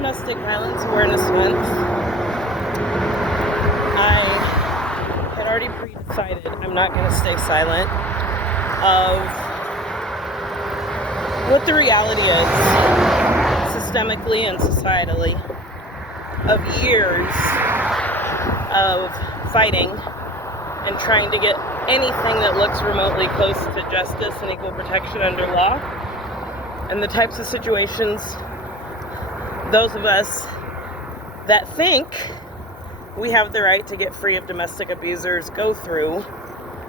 Domestic Violence Awareness Month, I had already pre-decided I'm not going to stay silent of what the reality is, systemically and societally, of years of fighting and trying to get anything that looks remotely close to justice and equal protection under law, and the types of situations those of us that think we have the right to get free of domestic abusers go through,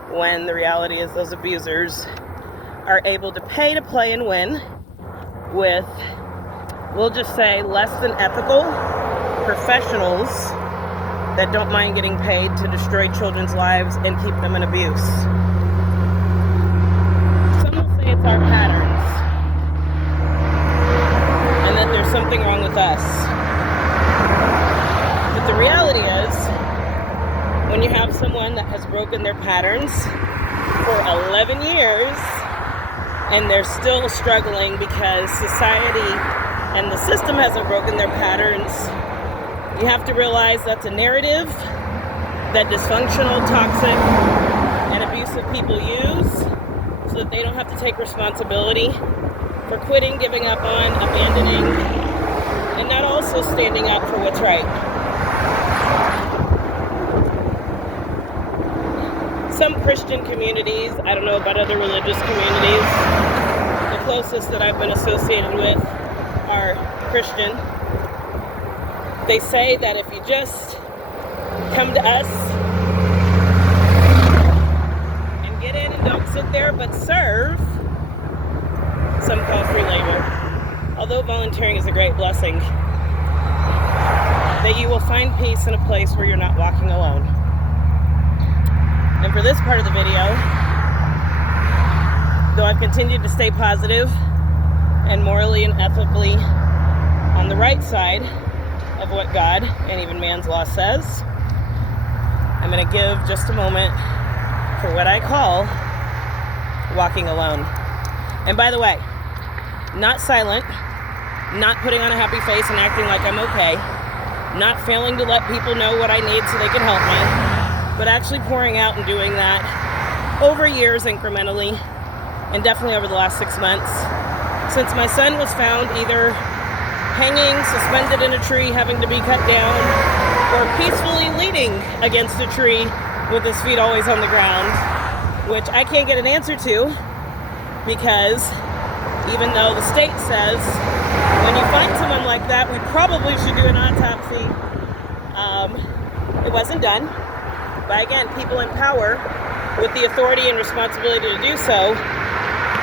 when the reality is those abusers are able to pay to play and win with, we'll just say, less than ethical professionals that don't mind getting paid to destroy children's lives and keep them in abuse. Some will say it's our patterns, and that there's something wrong with us. But the reality is, when you have someone that has broken their patterns for 11 years, and they're still struggling because society and the system hasn't broken their patterns, you have to realize that's a narrative that dysfunctional, toxic, and abusive people use so that they don't have to take responsibility for quitting, giving up on, abandoning, and not also standing up for what's right. Some Christian communities, I don't know about other religious communities, the closest that I've been associated with are Christian. They say that if you just come to us and get in and don't sit there but serve, some call free labor, although volunteering is a great blessing, that you will find peace in a place where you're not walking alone. And for this part of the video, though I've continued to stay positive and morally and ethically on the right side of what God and even man's law says, I'm going to give just a moment for what I call walking alone. And by the way, not silent, not putting on a happy face and acting like I'm okay, not failing to let people know what I need so they can help me, but actually pouring out and doing that over years incrementally, and definitely over the last 6 months, since my son was found either hanging, suspended in a tree, having to be cut down, or peacefully leaning against a tree with his feet always on the ground, which I can't get an answer to, because even though the state says when you find someone like that, we probably should do an autopsy, it wasn't done. But again, people in power with the authority and responsibility to do so.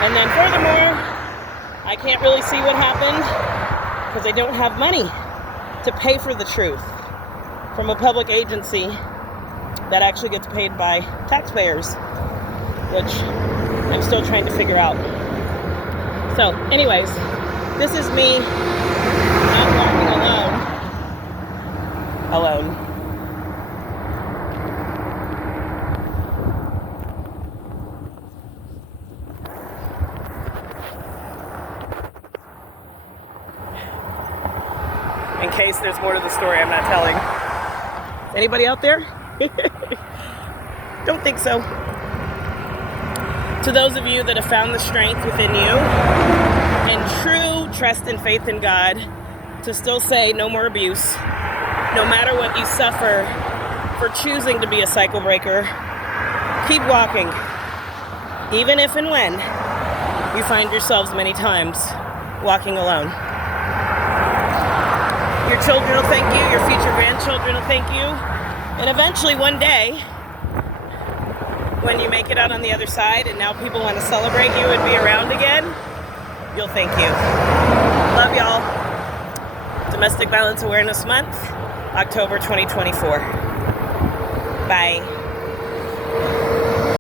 And then furthermore, I can't really see what happened because I don't have money to pay for the truth from a public agency that actually gets paid by taxpayers, which I'm still trying to figure out. So anyways, this is me not walking alone. In case there's more to the story I'm not telling. Anybody out there? Don't think so. To those of you that have found the strength within you and true trust and faith in God to still say no more abuse, no matter what you suffer for choosing to be a cycle breaker, keep walking. Even if and when you find yourselves many times walking alone. Your children will thank you, your future grandchildren will thank you, and eventually one day, when you make it out on the other side and now people want to celebrate you and be around again, you'll thank you. Love y'all. Domestic Violence Awareness Month, October 2024. Bye.